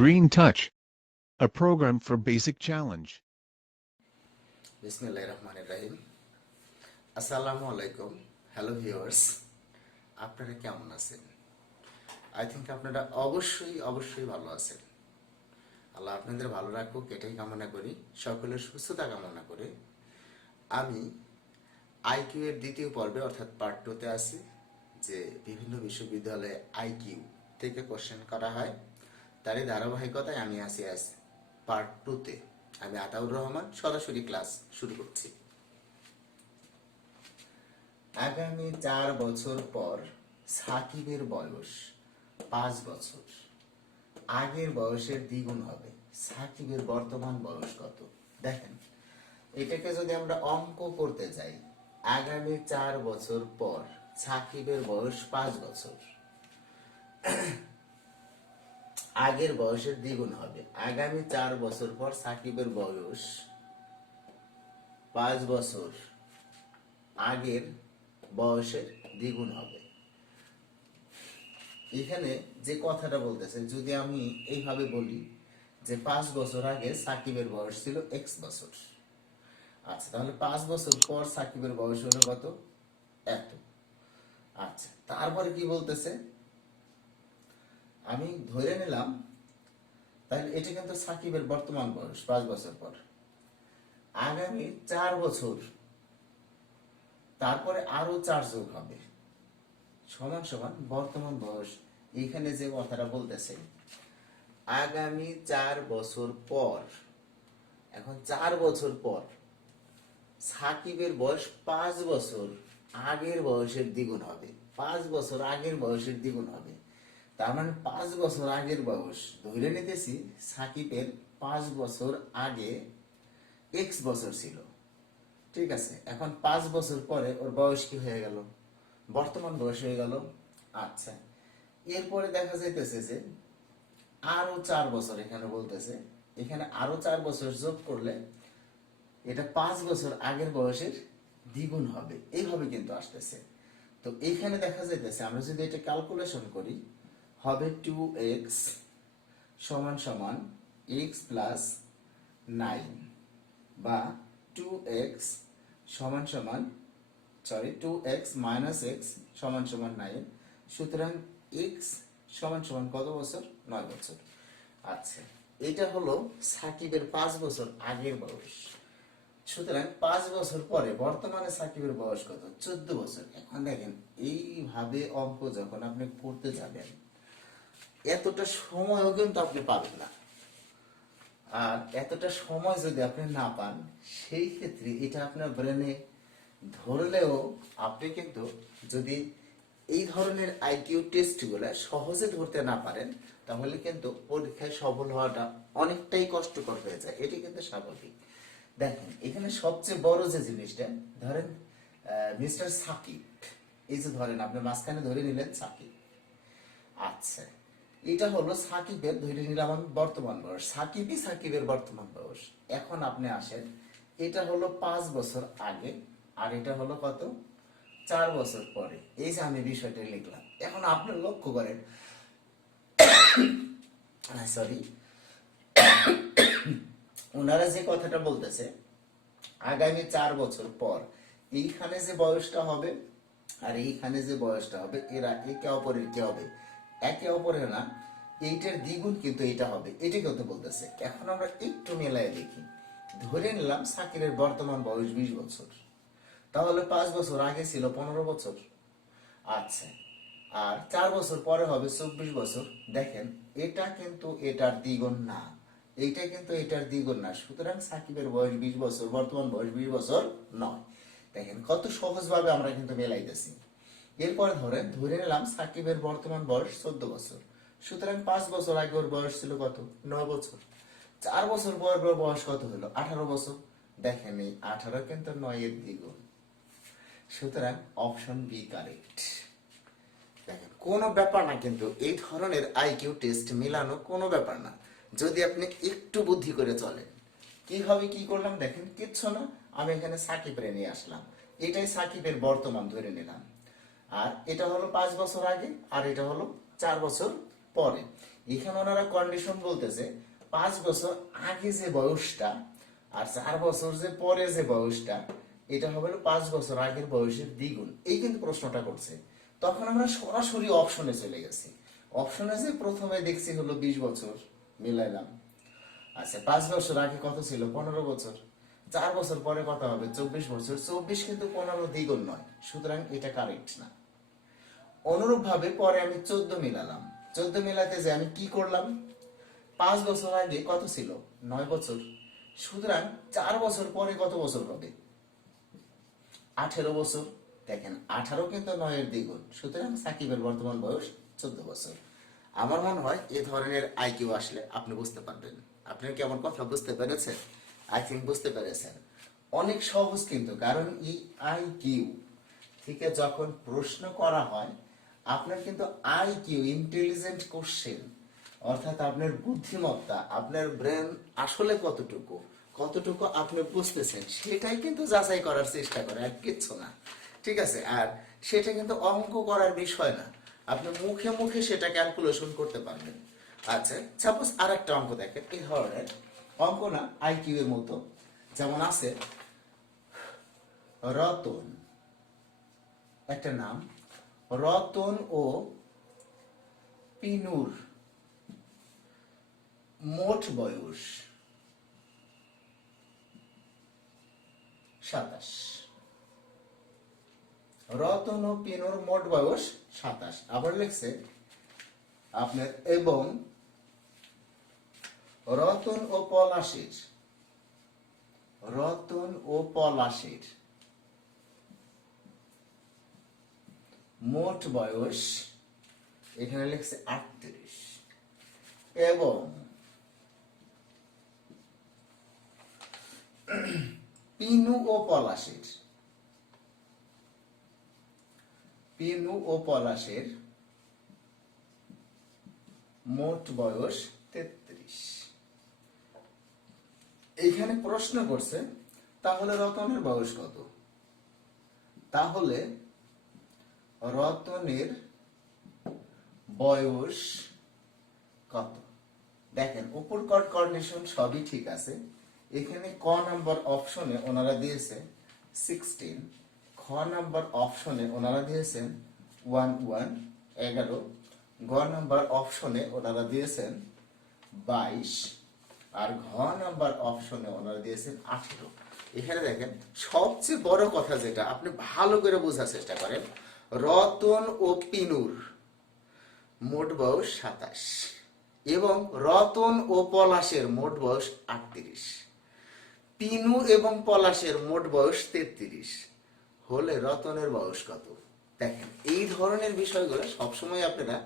Green Touch, a program for basic challenge. বিসমিল্লাহির রহমানির রহিম। আসসালামু আলাইকুম। হ্যালো ভিউয়ার্স, আপনারা কেমন আছেন? আই থিঙ্ক আপনারা অবশ্যই ভালো আছেন। আল্লাহ আপনাদের ভালো রাখুক, এটাই কামনা করি। সকলের সুস্থতা কামনা করে আমি আইকিউ এর দ্বিতীয় পর্বে অর্থাৎ পার্ট 2-তে আছি, যে বিভিন্ন বিশ্ববিদ্যালয়ে আইকিউ থেকে কোশ্চেন করা হয়, তারই ধারাবাহিকতায় আমি আছি আজ পার্ট 2-তে। আমি আতাউর রহমান সরাসরি ক্লাস শুরু করছি। আগামী 4 বছর পর সাকিবের বয়স 5 বছর। আগের বয়সের দ্বিগুণ হবে। সাকিবের বর্তমান বয়স কত? দেখেন, এটাকে যদি আমরা অঙ্ক করতে যাই, আগামী 4 বছর পর সাকিবের বয়স 5 বছর, আগের বয়সের দ্বিগুণ হবে। আগামী 4 বছর পর সাকিবের বয়স 5 বছর, আগের বয়সের দ্বিগুণ হবে। এখানে যে কথাটা বলতেছে, যদি আমি এইভাবে বলি যে 5 বছর আগে সাকিবের বয়স ছিল এক্স বছর, আচ্ছা, তাহলে 5 বছর পর সাকিবের বয়স হলো কত? এত। আচ্ছা, তারপরে কি বলতেছে, আমি ধরে নিলাম, তাহলে এটা কিন্তু সাকিবের বর্তমান বয়স 5 বছর পর। আগামী 4 বছর, তারপরে আরো 4 যোগ হবে, সমান সমান বর্তমান বয়স। এখানে যে কথাটা বলতেছে, আগামী 4 বছর পর, এখন 4 বছর পর সাকিবের বয়স 5 বছর আগের বয়সের দ্বিগুণ হবে। 5 বছর আগের বয়সের দ্বিগুণ হবে, তার মানে 5 বছর আগের বয়স। ধরে নিতেছি সাকিবের 5 বছর আগে এক্স বছর ছিল, ঠিক আছে। এখন 5 বছর পরে ওর বয়স কি হয়ে গেল? বর্তমান বয়স হয়ে গেল। আচ্ছা, এরপরে দেখা যাইতেছে যে আরো 4 বছর, এখানে বলতেছে এখানে আরো 4 বছর যোগ করলে এটা 5 বছর আগের বয়সের দ্বিগুণ হবে। এইভাবে কিন্তু আসতেছে। তো এইখানে দেখা যাইতেছে, আমরা যদি এটা ক্যালকুলেশন করি, হবে 2x সমান সমান x প্লাস 9, বা 2x সমান সমান 2x মাইনাস x সমান সমান 9। সুতরাং x সমান সমান কত বছর? 9 বছর। আচ্ছা, এটা হলো সাকিবের 5 বছর আগের বয়স। সুতরাং 5 বছর পরে বর্তমানে সাকিবের বয়স কত? 14 বছর। এখন দেখেন, এইভাবে অঙ্ক যখন আপনি করতে যাবেন, এতটা সময়ও কিন্তু আপনি পাবেন না। আর এতটা সময় যদি আপনি না পান, সেই ক্ষেত্রে এটা আপনার ব্রেনে ধরলেও আপনি কিন্তু, যদি এই ধরনের আইকিউ টেস্টগুলো সহজে ধরতে না পারেন, তাহলে কিন্তু পরীক্ষায় সফল হওয়াটা অনেকটাই কষ্টকর হয়ে যায়। এটি কিন্তু স্বাভাবিক। দেখেন, এখানে সবচেয়ে বড় যে জিনিসটা, ধরেন মিস্টার সাকিব, এই যে ধরেন আপনি মাঝখানে ধরে নিলেন সাকিব। আচ্ছা, এটা হলো সাকিবের, ধরে নিলাম আমি বর্তমান বয়স, সাকিবের বর্তমান বয়স। এখন আপনি আসেন, এটা হলো 5 বছর আগে, আর এটা হলো কত? 4 বছর পরে। এই যে আমি বিষয়টা লিখলাম, এখন আপনি লক্ষ্য করেন, সরি, ওনারা যে কথাটা বলতেছে, আগামী 4 বছর পর এইখানে যে বয়সটা হবে আর এইখানে যে বয়সটা হবে, এরা একে অপরের কি হবে? একে অপরের না, এইটার দ্বিগুণ কিন্তু এটা হবে। এটা কিন্তু বলতেছে। এখন আমরা একটু মেলায় দেখি। ধরে নিলাম সাকিরের বর্তমান বয়স 20 বছর, তাহলে 5 বছর আগে ছিল 15 বছর। আচ্ছা, আর 4 বছর পরে হবে 24 বছর। দেখেন, এটা কিন্তু এটার দ্বিগুণ না, এইটা কিন্তু এটার দ্বিগুণ না। সুতরাং সাকিবের বয়স 20 বছর, বর্তমান বয়স 20 বছর নয়। দেখেন কত সহজভাবে আমরা কিন্তু মেলাইতেছি। এরপরে ধরে নিলাম সাকিবের বর্তমান বয়স 14 বছর। সুতরাং 5 বছর আগে ওর বয়স ছিল কত? 9 বছর। 4 বছর পর বয়স কত হলো? 18 বছর। দেখেন, এই 18 কিন্তু 9 এর দ্বিগুণ। সুতরাং অপশন বি কারেক্ট। দেখেন, কোনো ব্যাপার না, কিন্তু এই ধরনের আইকিউ টেস্ট মিলানো কোনো ব্যাপার না, যদি আপনি একটু বুদ্ধি করে চলেন। কিভাবে কি করলাম দেখেন, কিচ্ছু না, আমি এখানে সাকিবের নিয়ে আসলাম, এটাই সাকিবের বর্তমান ধরে নিলাম। আর এটা হলো 5 বছর আগে, আর এটা হলো 4 বছর পরে। এখানে ওনারা কন্ডিশন বলতেছে 5 বছর আগে যে বয়সটা আর 4 বছর যে পরে যে বয়সটা, এটা হবে 5 বছর আগের বয়সের দ্বিগুণ। এই কিন্তু প্রশ্নটা করছে। তখন আমরা সরাসরি অপশনে চলে গেছি। অপশনে যে প্রথমে দেখছি হলো 20 বছর, মিলাইলাম। আচ্ছা, 5 বছর আগে কত ছিল? 15 বছর। 4 বছর পরে কত হবে? 24 বছর। 24 কিন্তু 15 দ্বিগুণ নয়, সুতরাং এটা কারেক্ট না। অনুরূপ ভাবে পরে আমি 14 মিলালাম। 14 মিলাতে যে আমি কি করলাম? 5 বছর আগে কত ছিল? 9 বছর। সুতরাং 4 বছর পরে কত বছর হবে? 18 বছর। দেখেন 18 কিন্তু 9-এর দ্বিগুণ, সুতরাং সাকিবের বর্তমান বয়স 14 বছর। আমার মনে হয় এ ধরনের আইকিউ আসলে আপনি বুঝতে পারবেন। আপনি কি আমার কথা বুঝতে পেরেছেন? আই থিঙ্ক বুঝতে পেরেছেন। অনেক সহজ কিন্তু, কারণ এই আইকিউ থেকে যখন প্রশ্ন করা হয়, আপনার কিন্তু আইকিউ, ইন্টেলিজেন্ট কোশ্চেন, অর্থাৎ আপনার বুদ্ধিমত্তা, আপনার ব্রেন আসলে কতটুকু কতটুকু আপনি বুঝতেছেন, সেটাই কিন্তু যাচাই করার চেষ্টা করে, আর কিচ্ছু না। ঠিক আছে? আর সেটা কিন্তু অঙ্ক করার বিষয় না, আপনি মুখে মুখে সেটা ক্যালকুলেশন করতে পারবেন। আচ্ছা, সাপোজ আর একটা অঙ্ক দেখেন, এই ধরনের অঙ্ক না আইকিউ এর মতো। যেমন আছে রতন, একটা নাম, রতন ও পিনুর মোট বয়স 27। রতন ও পিনুর মোট বয়স 27। আবার লিখছে আপনার এবং রতন ও পলাশের মোট বয়স, এখানে লিখছে 38। এবং পিনু ও পলাশের মোট বয়স 33। এইখানে প্রশ্ন করছে তাহলে রতনের বয়স কত? তাহলে রতনের বয়স কত? দেখেন উপর কন্ডিশন সবই ঠিক আছে। এখানে ক নাম্বার অপশনে ওনারা দিয়েছে 16, খ নাম্বার অপশনে ওনারা দিয়েছেন 11, গ নাম্বার অপশনে ওনারা দিয়েছেন 22, আর ঘ নাম্বার অপশনে ওনারা দিয়েছেন 18। এখানে দেখেন সবচেয়ে বড় কথা যেটা আপনি ভালো করে বোঝার চেষ্টা করেন, রতন ও পিনুর মোট বয়স 27 এবং রতন ও পলাশের মোট বয়স 38, পিনু এবং পলাশের মোট বয়স 33 হলে রতনের বয়স কত? দেখেন এই ধরনের বিষয়গুলো সবসময় আপনারা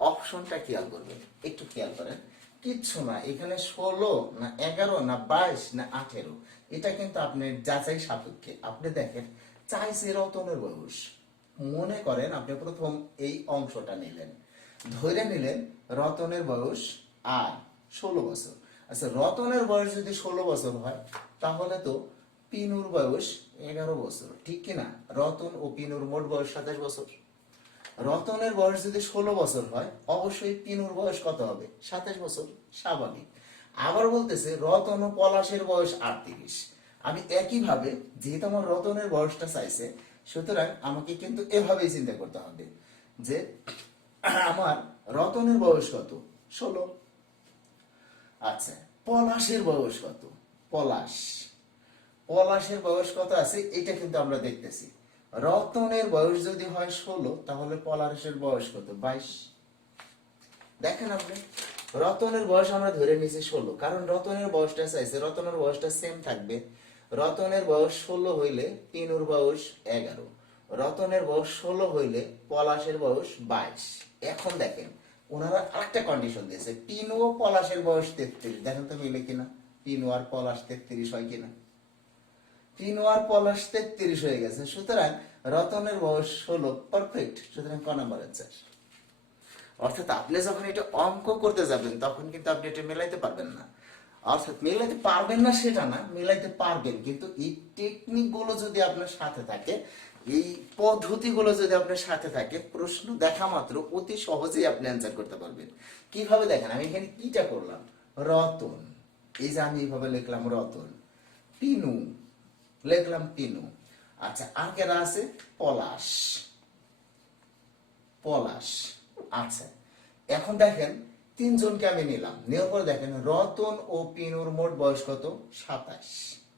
অপশনটা খেয়াল করবেন। একটু খেয়াল করেন, কিচ্ছু না এখানে 16 না 11 না 22 না 18, এটা কিন্তু আপনার যাচাই সাপেক্ষে। আপনি দেখেন চাইছে রতনের বয়স। মনে করেন আপনি প্রথম এই অংশটা নিলেন, ধরে নিলেন রতনের বয়স আর 16 বছর। আচ্ছা, রতনের বয়স যদি 16 বছর হয় তাহলে তো পিনুর বয়স 11 বছর, ঠিক কিনা? রতন ও পিনুর মোট বয়স 27 বছর। রতনের বয়স যদি 16 বছর হয়, অবশ্যই পিনুর বয়স কত হবে? 27 বছর, স্বাভাবিক। আবার বলতেছে রতন ও পলাশের বয়স 38। আমি একইভাবে, যেহেতু আমার রতনের বয়সটা চাইছে, সুতরাং আমাকে কিন্তু এভাবেই চিন্তা করতে হবে যে আমার রতনের বয়স কত? 16। আচ্ছা, পলাশের বয়স কত? পলাশের বয়স কত আছে এটা কিন্তু আমরা দেখতেছি। রতনের বয়স যদি হয় 16, তাহলে পলাশের বয়স কত? 22। দেখেন আপনি, রতনের বয়স আমরা ধরে নিয়েছি 16, কারণ রতনের বয়সটা চাইছে, রতনের বয়সটা সেম থাকবে। রতনের বয়স 16 হইলে পিনুর বয়স 11, রতনের বয়স 16 হইলে পলাশের বয়স 22। এখন দেখেন ওনারা আরেকটা কন্ডিশন দিয়েছে, পিনু ও পলাশের বয়স 33। দেখেন তো মিলে কিনা? পিনু আর পলাশ 33 হয় কিনা? পিনু আর পলাশ 33 হয়ে গেছে, সুতরাং রতনের বয়স 16, পারফেক্ট। সুতরাং ক নাম্বার অ্যান্সার। অর্থাৎ আপনি যখন এটা অঙ্ক করতে যাবেন তখন কিন্তু আপনি এটা মেলাইতে পারবেন না। অর্থাৎ মেলাইতে পারবেন না সেটা না, মেলাইতে পারবেন, কিন্তু এই টেকনিক গুলো যদি আপনার সাথে থাকে এই পদ্ধতিগুলো যদি আপনার সাথে থাকে, প্রশ্ন দেখা মাত্র অতি সহজেই আপনি অ্যান্সার করতে পারবেন। কিভাবে দেখেন, আমি এখানে কিটা করলাম, রতন, এই যে আমি এইভাবে লিখলাম রতন। পিনু, লিখলাম পিনু। আচ্ছা, আগের আছে পলাশ, পলাশ। আচ্ছা, এখন দেখেন তিনজনকে আমি নিলাম, নেওয়ার পরে দেখেন রতন ও পিনুর মোট বয়স কত, 27।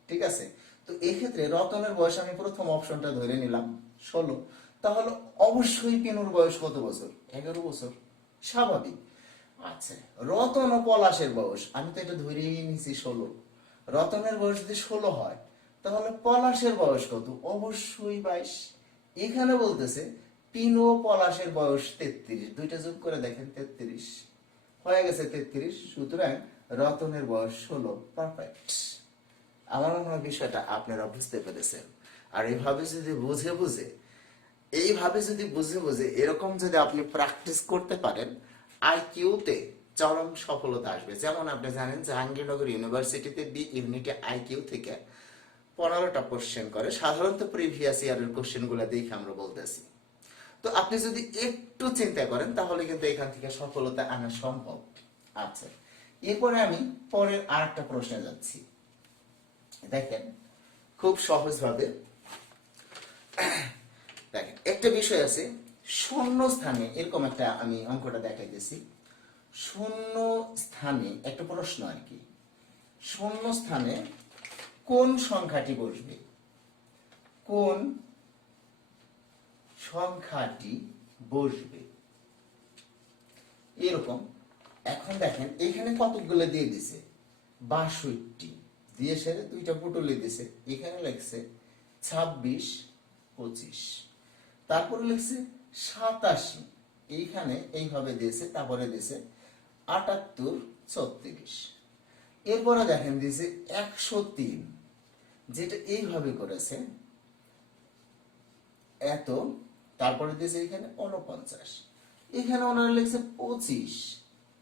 ঠিক আছে, তো এক্ষেত্রে রতনের বয়স আমি প্রথম অপশনটা ধরে নিলাম 16, তাহলে অবশ্যই পিনুর বয়স কত বছর, 11 বছর, স্বাভাবিক। আচ্ছা, রতন ও পলাশের বয়স আমি তো এটা ধরেই নিছি 16, রতনের বয়স যদি 16 হয় তাহলে পলাশের বয়স কত, অবশ্যই 22। এখানে বলতেছে পিনু ও পলাশের বয়স 33, দুইটা যোগ করে দেখেন 33 হয়ে গেছে 33, সুতরাং রতনের বয়স 16। পারফেক্ট। আমার মনে হয় বিষয়টা আপনারা বুঝতে পেরেছেন। আর এইভাবে যদি বুঝে বুঝে এরকম যদি আপনি প্র্যাকটিস করতে পারেন, আইকিউতে চরম সফলতা আসবে। যেমন আপনি জানেন জাহাঙ্গীরনগর ইউনিভার্সিটিতে বি ইউনিটে আইকিউ থেকে 15টা কোশ্চেন করে, সাধারণত প্রিভিয়াস ইয়ারের কোশ্চেন গুলা দেখে আমরা বলতেছি। তো আপনি যদি একটু চিন্তা করেন তাহলে কিন্তু এখান থেকে সফলতা আনা সম্ভব। আচ্ছা, এরপরে আমি পরের আরেকটা প্রশ্নে যাচ্ছি। দেখেন খুব সহজভাবে দেখেন, একটা বিষয় আছে শূন্য স্থানে, এরকম একটা আমি অঙ্কটা দেখাইতেছি। শূন্য স্থানে একটা প্রশ্ন আর কি, শূন্য স্থানে কোন সংখ্যাটি বসবে, কোন সংখ্যাটি বসবে, এরকম। এখন দেখেন এখানে কতগুলো দিয়ে দিছে, 62 দিয়ে সেরে দুইটা পুটুলি দিছে, এখানে লিখছে 26, 25, তারপরে লিখছে 87, এইখানে এইভাবে দিয়েছে, তারপরে দিয়েছে 78, 36, এরপরে দেখেন দিয়েছে 103, যেটা এইভাবে করেছে এত, তারপরে দিয়েছে এখানে 49, এখানে ওনারা লিখছে 25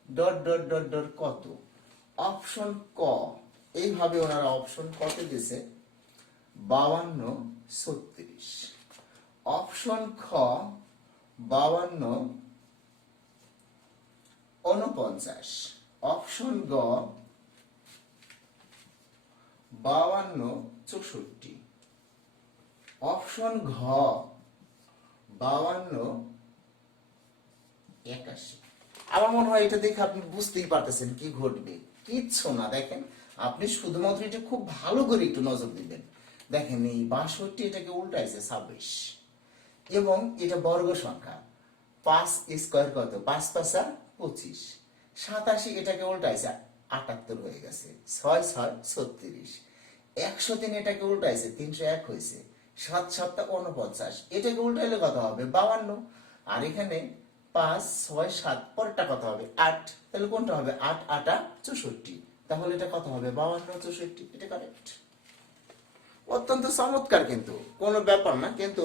ডট ডট ডট ডট কত, অপশন ক, এইভাবে ওনারা অপশন কত দিয়েছে 52, 36, অপশন খ 52, 49, অপশন গ 52, 64, অপশন ঘ 52, 81। আমার মনে হয় এটা দেখে আপনি বুঝতেই পারতেছেন কি ঘটবে, কিচ্ছু না। দেখেন আপনি শুধুমাত্র এটা খুব ভালো করে একটু নজর দিবেন। দেখেন এই 62 এটাকে উল্টাইছে 26, এবং এটা বর্গ সংখ্যা, 5 স্কয়ার কত, 5 5 25, 87 এটাকে উল্টাইছে 78 হয়ে গেছে, 6 6 36, 103 এটাকে উল্টাইছে 301 হয়েছে, 7 7 49, এটাকে উল্টাইলে কত হবে 52, আর এখানে 5 6 7 পরেরটা কত হবে 8, তাহলে কোনটা হবে 8 8 64, তাহলে এটা কত হবে 52 64, এটা কারেক্ট। অত্যন্ত চমৎকার, কিন্তু কোনো ব্যাপার না। কিন্তু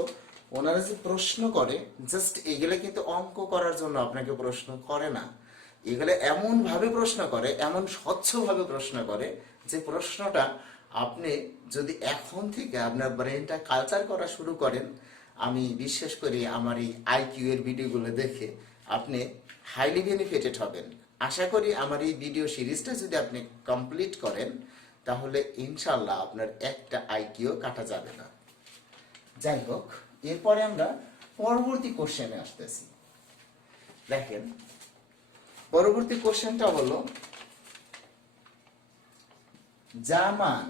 ওনারা যে প্রশ্ন করে, জাস্ট এগুলো কিন্তু অঙ্ক করার জন্য আপনাকে প্রশ্ন করে না, এগুলো এমন ভাবে প্রশ্ন করে, এমন স্বচ্ছভাবে প্রশ্ন করে যে প্রশ্নটা আপনি যদি এখন থেকে আপনার ব্রেনটা কালচার করা শুরু করেন, আমি বিশ্বাস করি আমার এই আইকিউ এর ভিডিওগুলো দেখে আপনি হাইলি বেনিফিটেড হবেন। আশা করি আমার এই ভিডিও সিরিজটা যদি আপনি কমপ্লিট করেন তাহলে ইনশাল্লাহ আপনার একটা আইকিউ কাটা যাবে না। যাই হোক, এরপরে আমরা পরবর্তী কোশ্চেনে আসতেছি। দেখেন পরবর্তী কোশ্চেনটা হলো জামান,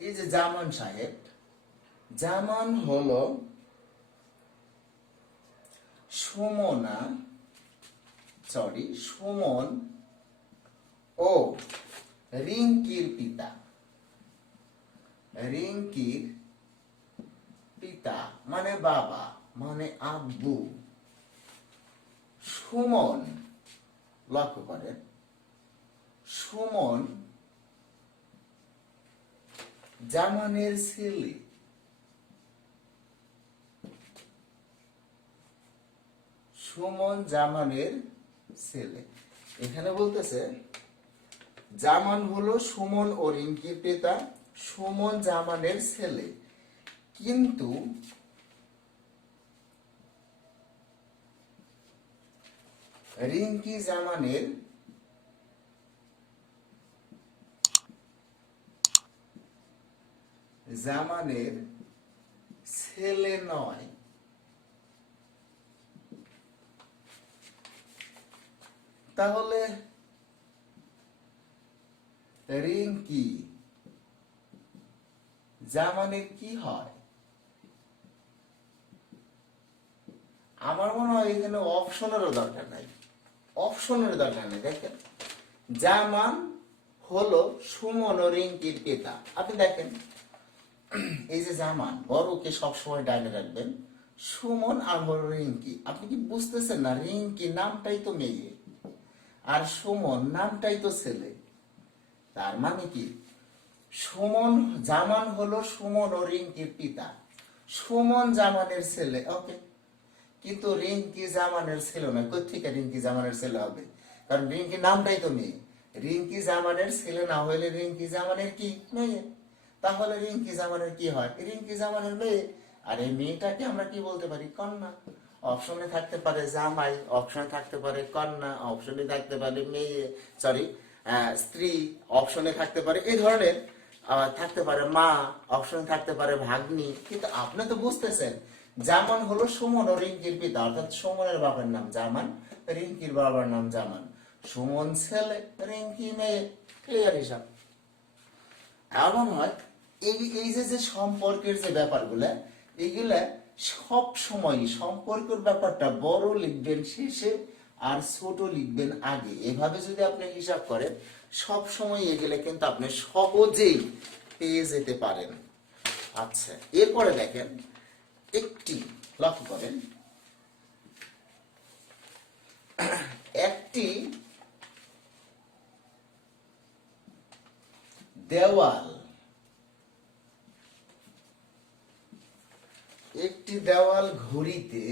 এই যে জামান সাহেব, জামান হলো সুমন ও রিঙ্কির পিতা, রিঙ্কির পিতা মানে বাবা, মানে আব্বু। সুমন, লক্ষ্য করেন, সুমন জামানের ছেলে, সুমন জামানের ছেলে। এখানে বলতেছে জামান হলো সুমন ও রিঙ্কির পিতা, সুমন জামানের ছেলে, কিন্তু রিঙ্কি জামানের ছেলে নয়। তাহলে রিঙ্কি জামানের কি হয়? আমার মনে হয় এখানে অপশনেরও দরকার নাই, দেখেন জামান হলো সুমন ও রিঙ্কির পিতা। আপনি দেখেন এই যে জামান বড়কে সবসময় ডাইনে রাখবেন, সুমন আর হলো রিঙ্কি। আপনি কি বুঝতেছেন না? রিঙ্কি নামটাই তো মেয়ে আর সুমন নামটাই তো ছেলে। তার মানে কি জামান হলো সুমন ও রিঙ্কির পিতা, সুমন জামানের ছেলে। ওকে, কিন্তু রিঙ্কি জামানের ছেলে নয়। কোথেকে রিঙ্কি জামানের ছেলে হবে? কারণ রিঙ্কি নামটাই তো মেয়ে। রিঙ্কি জামানের ছেলে না হলে রিঙ্কি জামানের কি? মেয়ে। তাহলে রিঙ্কি জামানের কি হয়? রিঙ্কি জামানের মেয়ে। আর এই মেয়েটাকে আমরা কি বলতে পারি? কন্যা। অপশনে থাকতে পারে জামাই, অপশনে থাকতে পারে কন্যা, অপশনে থাকতে পারে মেয়ে, সরি স্ত্রী, অপশনে থাকতে পারে এই ধরনের, থাকতে পারে মা, অপশনে থাকতে পারে ভাগ্নি। কিন্তু আপনি তো বুঝতেছেন জামান হলো সুমন ও রিঙ্কির পিতা, অর্থাৎ সুমনের বাবার নাম জামান, রিঙ্কির বাবার নাম জামান। সুমন ছেলে, রিঙ্কি মেয়ে। ক্লিয়ার হিসাব। এমন হয় এই যে সম্পর্কের যে ব্যাপারগুলা, এগুলা সব সময় সম্পর্কের ব্যাপারটা বড় লিখবেন শেষে আর ছোট লিখবেন আগে। এভাবে যদি আপনি হিসাব করেন সব সময় এগুলা কিন্তু আপনি সহজেই পেয়ে যেতে পারেন। আচ্ছা, এরপরে দেখেন একটি, লক্ষ্য করেন, একটি দেওয়াল, ঘড়িতে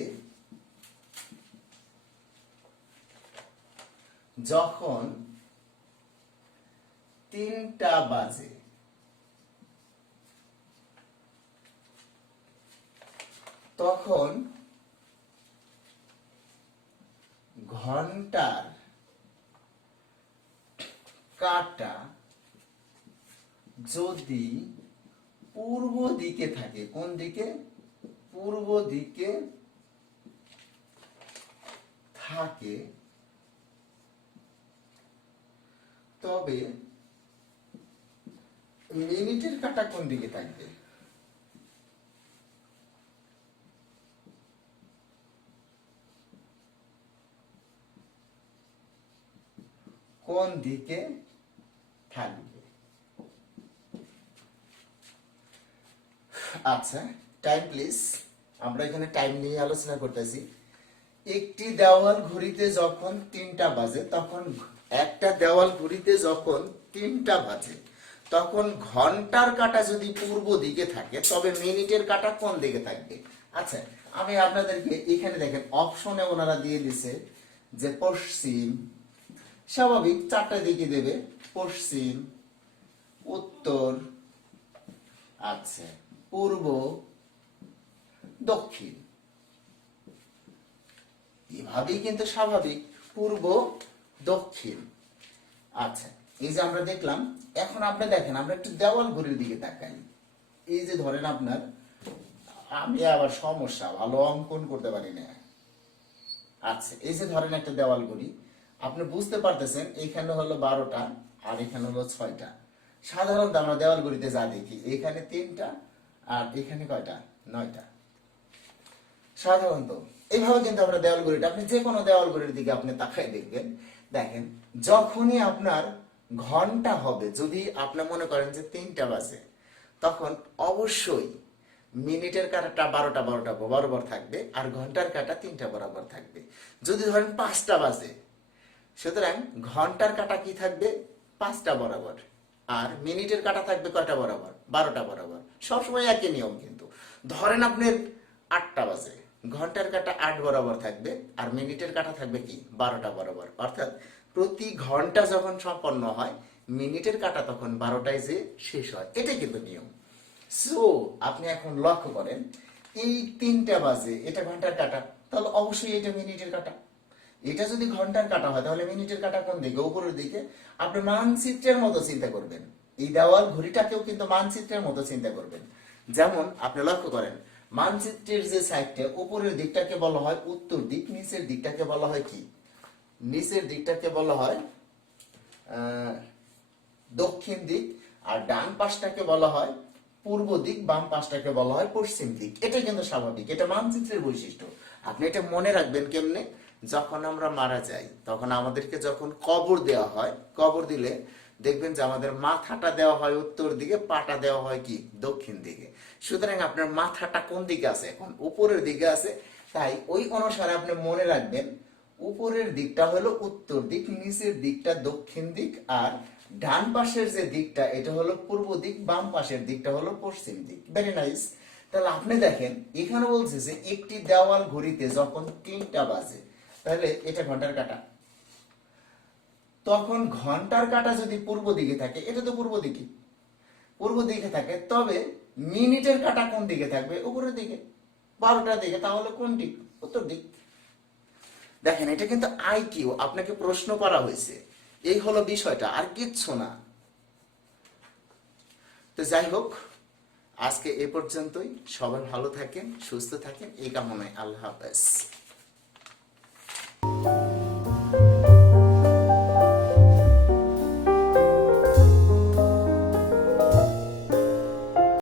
যখন 3টা বাজে তখন ঘন্টার কাঁটা যদি পূর্ব দিকে থাকে, কোন দিকে? পূর্ব দিকে থাকে, তবে মিনিটের কাঁটা কোন দিকে থাকবে? কোন দিকে থাকবে? আচ্ছা, টাইম প্লিজ। আমরা এখানে টাইম নিয়ে আলোচনা করতেছি। একটি দেওয়াল ঘড়িতে যখন 3টা বাজে তখন, একটা দেওয়াল ঘড়িতে যখন 3টা বাজে তখন ঘন্টার কাঁটা যদি পূর্ব দিকে থাকে তবে মিনিটের কাঁটা কোন দিকে থাকবে? আচ্ছা, আমি আপনাদেরকে এখানে দেখেন অপশনে ওনারা দিয়ে দিছে যে পশ্চিম। স্বাভাবিক 4টা দিকে দেবে, পশ্চিম, উত্তর, আচ্ছা পূর্ব, দক্ষিণ। এভাবেই কিন্তু স্বাভাবিক, পূর্ব, দক্ষিণ। আচ্ছা, এই যে আমরা দেখলাম। এখন আপনি দেখেন আমরা একটু দেওয়াল ঘড়ির দিকে তাকাই। এই যে ধরেন আপনার, আমি আবার সমস্যা, ভালো অঙ্কন করতে পারি না। আচ্ছা, এই যে ধরেন একটা দেওয়াল ঘড়ি, আপনি বুঝতে পারতেছেন এখানে হলো 12টা আর এখানে হলো 6টা। সাধারণত আমরা দেওয়াল ঘড়িতে যা দেখি এখানে 3টা আর এখানে কয়টা? 9টা। সাধারণত এইভাবে কিন্তু আমরা দেওয়াল ঘড়িটা, আপনি যে কোনো দেওয়াল ঘড়ির দিকে আপনি তাকাই দেখবেন, দেখেন যখনই আপনার ঘন্টা হবে, যদি আপনি মনে করেন যে 3টা বাজে, তখন অবশ্যই মিনিটের কাঁটাটা 12টা বরাবর থাকবে আর ঘন্টার কাঁটা 3টা বরাবর থাকবে। যদি ধরেন 5টা বাজে, সুতরাং ঘন্টার কাঁটা কি থাকবে? 5টা বরাবর, আর মিনিটের কাঁটা থাকবে কয়টা বরাবর? 12টা বরাবর। সবসময় একই নিয়ম। কিন্তু ধরেন আপনার 8টা বাজে, ঘন্টার কাঁটা 8 বরাবর থাকবে আর মিনিটের কাঁটা থাকবে কি? 12টা বরাবর। অর্থাৎ প্রতি ঘন্টা যখন সম্পন্ন হয় মিনিটের কাটা তখন 12টায় যে শেষ হয়, এটাই কিন্তু নিয়ম। সো আপনি এখন লক্ষ্য করেন, এই 3টা বাজে, এটা ঘন্টার কাটা, তাহলে অবশ্যই এটা মিনিটের কাটা। এটা যদি ঘন্টার কাটা হয় তাহলে মিনিটের কাটা কোন দিকে? উপরের দিকে। আপনি মানচিত্রের মতো চিন্তা করবেন, এই দেওয়াল ঘড়িটাকেও কিন্তু মানচিত্রের মতো চিন্তা করবেন। যেমন আপনি লক্ষ্য করেন, মানচিত্রের যে সাইডটা, উপরের দিকটাকে বলা হয় উত্তর দিক, নিচের দিকটাকে বলা হয় কি? নিচের দিকটাকে বলা হয় দক্ষিণ দিক, আর ডান পাশটাকে বলা হয় পূর্ব দিক, বাম পাশটাকে বলা হয় পশ্চিম দিক। এটা কিন্তু স্বাভাবিক, এটা মানচিত্রের বৈশিষ্ট্য। আপনি এটা মনে রাখবেন কেমনে? যখন আমরা মারা যাই তখন আমাদেরকে যখন কবর দেওয়া হয়, কবর দিলে দেখবেন যে আমাদের মাথাটা দেওয়া হয় উত্তর দিকে, পাটা দেওয়া হয় কি? দক্ষিণ দিকে। সুতরাং আপনার মাথাটা কোন দিকে আছে? এখন উপরের দিকে আছে। তাই ওই অনুসারে আপনি মনে রাখবেন, উপরের দিকটা হলো উত্তর দিক, নিচের দিকটা দক্ষিণ দিক, আর ডান পাশের যে দিকটা এটা হলো পূর্ব দিক, বাম পাশের দিকটা হলো পশ্চিম দিক। Very nice. তাহলে আপনি দেখেন এখানে বলছে যে একটি দেওয়াল ঘড়িতে যখন 3টা বাজে, তাহলে এটা ঘন্টার কাটা। তখন ঘন্টার কাটা যদি পূর্ব দিকে থাকে, এটা তো পূর্ব দিকে, পূর্ব দিকে থাকে, তবে মিনিটের কাটা কোন দিকে থাকবে? উপরের দিকে, 12টার দিকে। তাহলে কোন দিক? উত্তর দিক। দেখেন এটা কিন্তু আইকিউ, আপনাকে প্রশ্ন করা হয়েছে, এই হলো বিষয়টা, আর কিচ্ছু না। তো যাই হোক, আজকে এ পর্যন্তই। সবাই ভালো থাকেন, সুস্থ থাকেন, এই কামনায়। আল্লাহ হাফেজ।